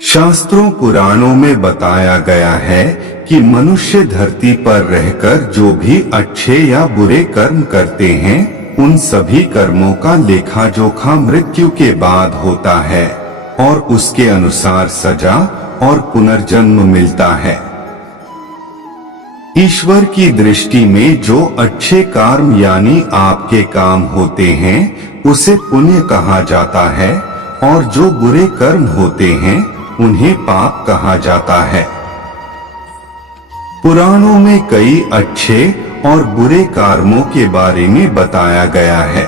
शास्त्रों पुराणों में बताया गया है कि मनुष्य धरती पर रहकर जो भी अच्छे या बुरे कर्म करते हैं उन सभी कर्मों का लेखा जोखा मृत्यु के बाद होता है और उसके अनुसार सजा और पुनर्जन्म मिलता है। ईश्वर की दृष्टि में जो अच्छे कर्म यानी आपके काम होते हैं उसे पुण्य कहा जाता है और जो बुरे कर्म होते हैं उन्हें पाप कहा जाता है। पुराणों में कई अच्छे और बुरे कर्मों के बारे में बताया गया है।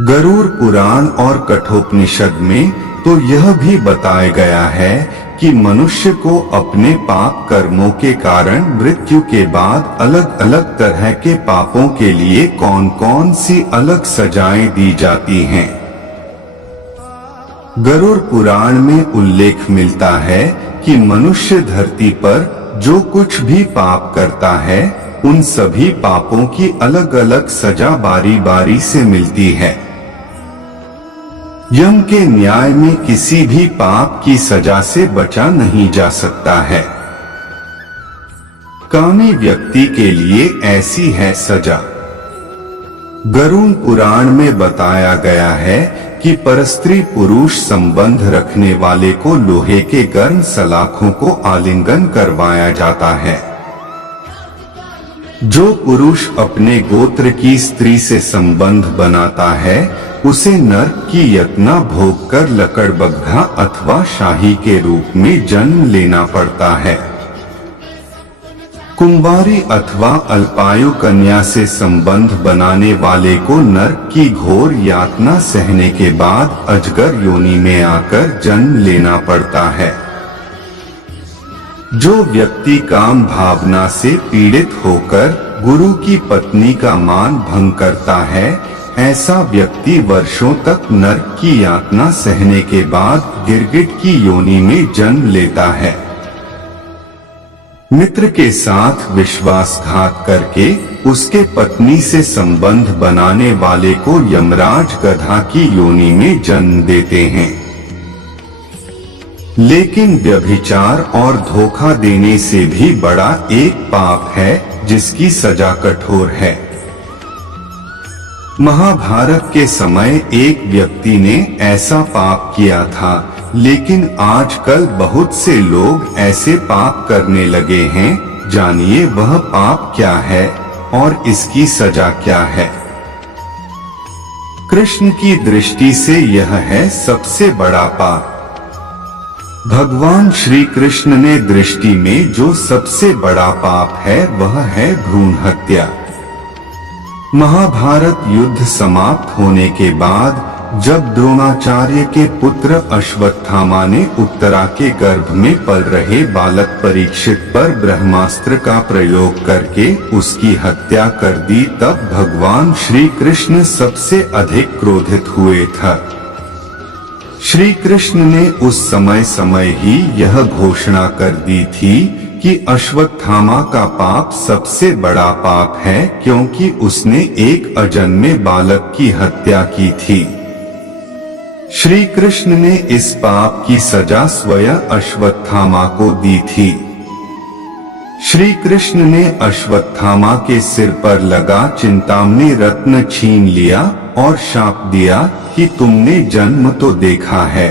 गरुड़ पुराण और कठोपनिषद में तो यह भी बताया गया है कि मनुष्य को अपने पाप कर्मों के कारण मृत्यु के बाद अलग अलग तरह के पापों के लिए कौन कौन सी अलग सजाएं दी जाती हैं। गरुड़ पुराण में उल्लेख मिलता है कि मनुष्य धरती पर जो कुछ भी पाप करता है उन सभी पापों की अलग अलग सजा बारी बारी से मिलती है। यम के न्याय में किसी भी पाप की सजा से बचा नहीं जा सकता है। कामी व्यक्ति के लिए ऐसी है सजा। गरुड़ पुराण में बताया गया है कि परस्त्री पुरुष संबंध रखने वाले को लोहे के गर्म सलाखों को आलिंगन करवाया जाता है। जो पुरुष अपने गोत्र की स्त्री से संबंध बनाता है उसे नर्क की यातना भोग कर लकड़बग्घा अथवा शाही के रूप में जन्म लेना पड़ता है। कुंवारी अथवा अल्पायु कन्या से संबंध बनाने वाले को नरक की घोर यातना सहने के बाद अजगर योनि में आकर जन्म लेना पड़ता है। जो व्यक्ति काम भावना से पीड़ित होकर गुरु की पत्नी का मान भंग करता है ऐसा व्यक्ति वर्षों तक नरक की यातना सहने के बाद गिरगिट की योनि में जन्म लेता है। मित्र के साथ विश्वासघात करके उसके पत्नी से संबंध बनाने वाले को यमराज गधा की योनि में जन्म देते हैं। लेकिन व्यभिचार और धोखा देने से भी बड़ा एक पाप है जिसकी सजा कठोर है। महाभारत के समय एक व्यक्ति ने ऐसा पाप किया था, लेकिन आजकल बहुत से लोग ऐसे पाप करने लगे हैं। जानिए वह पाप क्या है और इसकी सजा क्या है। कृष्ण की दृष्टि से यह है सबसे बड़ा पाप। भगवान श्री कृष्ण ने दृष्टि में जो सबसे बड़ा पाप है वह है भ्रूण हत्या। महाभारत युद्ध समाप्त होने के बाद जब द्रोणाचार्य के पुत्र अश्वत्थामा ने उत्तरा के गर्भ में पल रहे बालक परीक्षित पर ब्रह्मास्त्र का प्रयोग करके उसकी हत्या कर दी तब भगवान श्री कृष्ण सबसे अधिक क्रोधित हुए थे। श्री कृष्ण ने उस समय ही यह घोषणा कर दी थी कि अश्वत्थामा का पाप सबसे बड़ा पाप है क्योंकि उसने एक अजन्मे बालक की हत्या की थी। श्री कृष्ण ने इस पाप की सजा स्वयं अश्वत्थामा को दी थी। श्री कृष्ण ने अश्वत्थामा के सिर पर लगा चिंतामणि रत्न छीन लिया और शाप दिया कि तुमने जन्म तो देखा है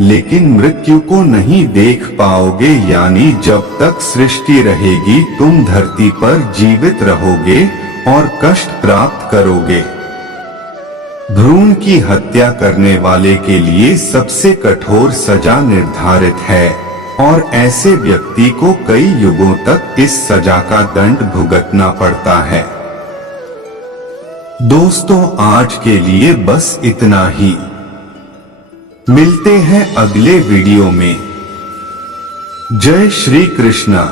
लेकिन मृत्यु को नहीं देख पाओगे, यानी जब तक सृष्टि रहेगी तुम धरती पर जीवित रहोगे और कष्ट प्राप्त करोगे। भ्रूण की हत्या करने वाले के लिए सबसे कठोर सजा निर्धारित है और ऐसे व्यक्ति को कई युगों तक इस सजा का दंड भुगतना पड़ता है। दोस्तों आज के लिए बस इतना ही। मिलते हैं अगले वीडियो में। जय श्री कृष्णा।